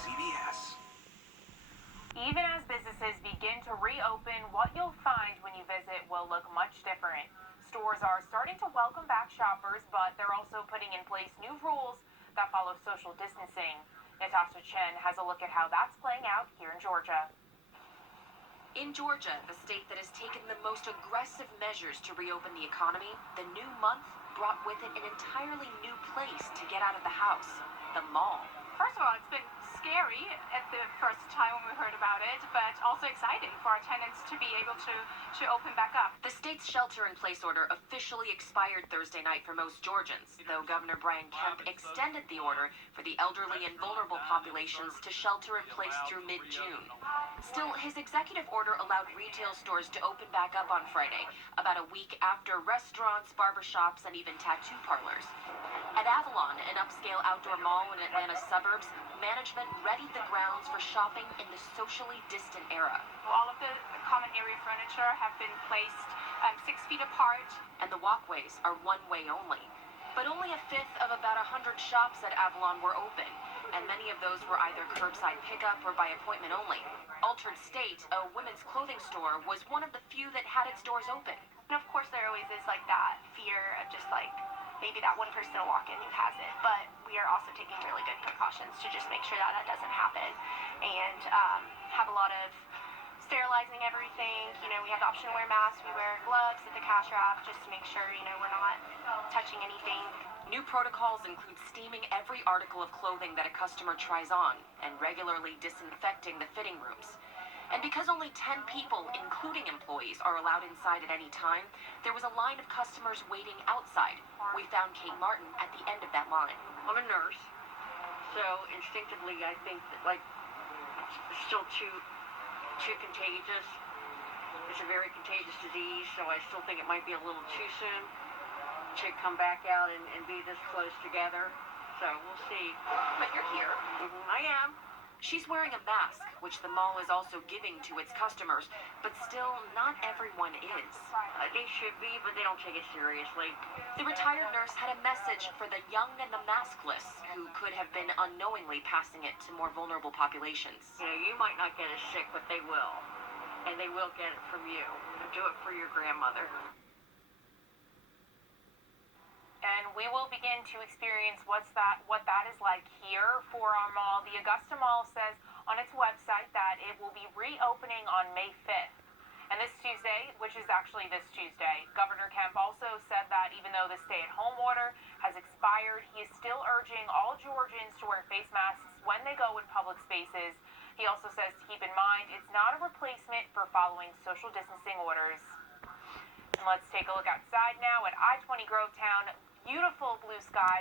CBS. Even as businesses begin to reopen, what you'll find when you visit will look much different. Stores are starting to welcome back shoppers, but they're also putting in place new rules that follow social distancing. Natasha Chen has a look at how that's playing out here in Georgia. In Georgia, the state that has taken the most aggressive measures to reopen the economy, the new month brought with it an entirely new place to get out of the house, the mall. First of all, it's been scary at the first time when we heard about it, but also exciting for our tenants to be able to open back up. The state's shelter-in-place order officially expired Thursday night for most Georgians, though Governor Brian Kemp extended the order for the elderly and vulnerable populations to shelter in place through mid-June. Still, his executive order allowed retail stores to open back up on Friday, about a week after restaurants, barbershops, and even tattoo parlors. At Avalon, an upscale outdoor mall in Atlanta's suburbs, management readied the grounds for shopping in the socially distant era. All of the common area furniture have been placed 6 feet apart. And the walkways are one-way only. But only a fifth of about 100 shops at Avalon were open, and many of those were either curbside pickup or by appointment only. Altered State, a women's clothing store, was one of the few that had its doors open. And of course, there always is like that fear of just like maybe that one person will walk in who has it. But we are also taking really good precautions to just make sure that that doesn't happen, and have a lot of sterilizing everything. You know, we have the option to wear masks. We wear gloves at the cash wrap just to make sure, you know, we're not touching anything. New protocols include steaming every article of clothing that a customer tries on and regularly disinfecting the fitting rooms. And because only 10 people, including employees, are allowed inside at any time, there was a line of customers waiting outside. We found Kate Martin at the end of that line. I'm a nurse, so instinctively I think that, like, it's still too contagious. It's a very contagious disease, so I still think it might be a little too soon to come back out and be this close together. So we'll see. But you're here. I am. She's wearing a mask, which the mall is also giving to its customers, but still not everyone is. They should be, but they don't take it seriously. The retired nurse had a message for the young and the maskless who could have been unknowingly passing it to more vulnerable populations. You know, you might not get as sick, but they will. And they will get it from you. Do it for your grandmother. And we will begin to experience what that is like here for our mall. The Augusta Mall says on its website that it will be reopening on May 5th. And this Tuesday, which is actually this Tuesday, Governor Kemp also said that even though the stay-at-home order has expired, he is still urging all Georgians to wear face masks when they go in public spaces. He also says to keep in mind it's not a replacement for following social distancing orders. And let's take a look outside now at I-20 Grovetown. Beautiful blue skies.